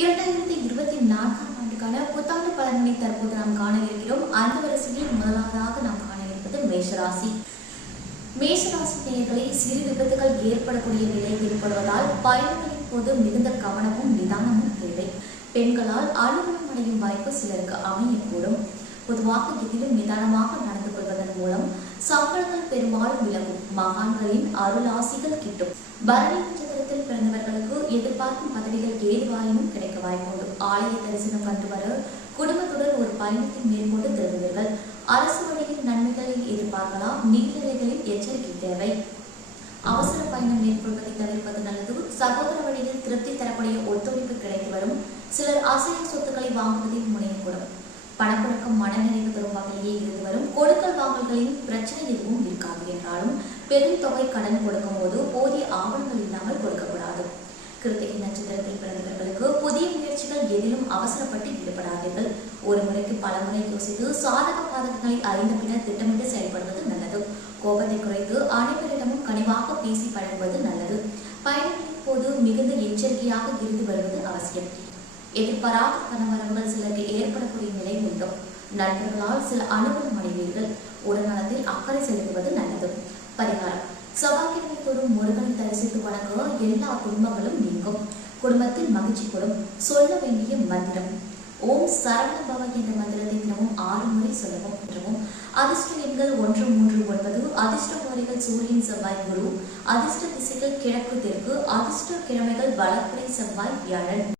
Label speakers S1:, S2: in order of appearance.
S1: இரண்டாயிரத்தி இருபத்தி நான்காம் ஆண்டுக்கான புத்தாண்டு பலன்களை தற்போது நாம் காண இருக்கிறோம் அந்த வரிசையில் முதலாவதாக நாம் காண இருப்பது மேஷராசி. மேஷராசி நேயர்களை சிறு விபத்துகள் ஏற்படக்கூடிய நிலை ஏற்படுவதால் பயணங்களின் போது மிகுந்த கவனமும் நிதானமும் தேவை. பெண்களால் அனுகூலம் அடையும் வாய்ப்பு சிலருக்கு அமையக்கூடும். பொதுவாக இதிலும் நிதானமாக நடந்து கொள்வதன் மூலம் சம்பளங்கள் பெரும்பாலும் விலகும். மகான்களின் அருளாசிகள் கிட்டும். பரணி எதிர்பார்க்கும் பதவிகள் ஏதுவாயினும் கிடைக்க வாய்ப்புண்டு. ஆலய தரிசனம் கண்டு வர குடும்பத்துடன் ஒரு பயணத்தை மேற்கொண்டு திரும்புவீர்கள். அரசு வழியில் நன்மைகளை எதிர்பார்க்கலாம். நீர்நிலைகளில் எச்சரிக்கை தேவை. அவசர பயணம் மேற்கொள்வதை தவிர்ப்பது நல்லது. சகோதர வழியில் திருப்தி தரக்கூடிய ஒத்துழைப்பு கிடைத்து வரும். சிலர் அசைய சொத்துக்களை வாங்குவதில் முனையக்கூடும். பணப்புழக்கம் மனநிறைவு தரும் வகையிலே இருந்து வரும். கொடுக்கல் வாங்கல்களின் பிரச்சனை எதுவும் இருக்காது என்றாலும் பெரும் தொகை கடன் கொடுக்கும் போது போதிய ஆவணங்கள் இல்லாமல் கொடுக்கக்கூடாது. கிருத்திகை நட்சத்திரத்தில் பிறந்தவர்களுக்கு புதிய முயற்சிகள் எதிலும் அவசரப்பட்டு ஈடுபடாதீர்கள். ஒரு முறைக்கு பல முறை யோசித்து சாதக பாதகங்களை அறிந்த பின்னர் திட்டமிட்டு செயல்படுவது நல்லது. கோபத்தை குறைத்து அனைவரிடமும் கனிவாக பேசி பழகுவது நல்லது. பயணங்களின் போது மிகுந்த எச்சரிக்கையாக இருந்து வருவது அவசியம். எதிர்பாராத பணவரவுகள் சிலருக்கு ஏற்படக்கூடிய நிலை உண்டும் நண்பர்களால் சில அனுகூலம் அடைவீர்கள். உடல்நலத்தில் அக்கறை செலுத்துவது நல்லது. பரிகாரம். செவ்வாய்க்கிழமை தோறும் முருகனை தரிசித்து வணங்க எல்லா துன்பங்களும் நீங்கும். குடும்பத்தில் மகிழ்ச்சி கூடும் சொல்ல வேண்டிய மந்திரம். ஓம் சரவண பவ என்ற மந்திரத்தை தினமும் ஆறு முறை சொல்லவும் என்றவும் அதிர்ஷ்ட எண்கள் ஒன்று மூன்று ஒன்பது அதிர்ஷ்ட முறைகள் சூரியன் செவ்வாய் குரு அதிர்ஷ்ட திசைகள் கிழக்கு தெற்கு அதிர்ஷ்ட கிழமைகள் வளர்ப்பிறை செவ்வாய் வியாழன்.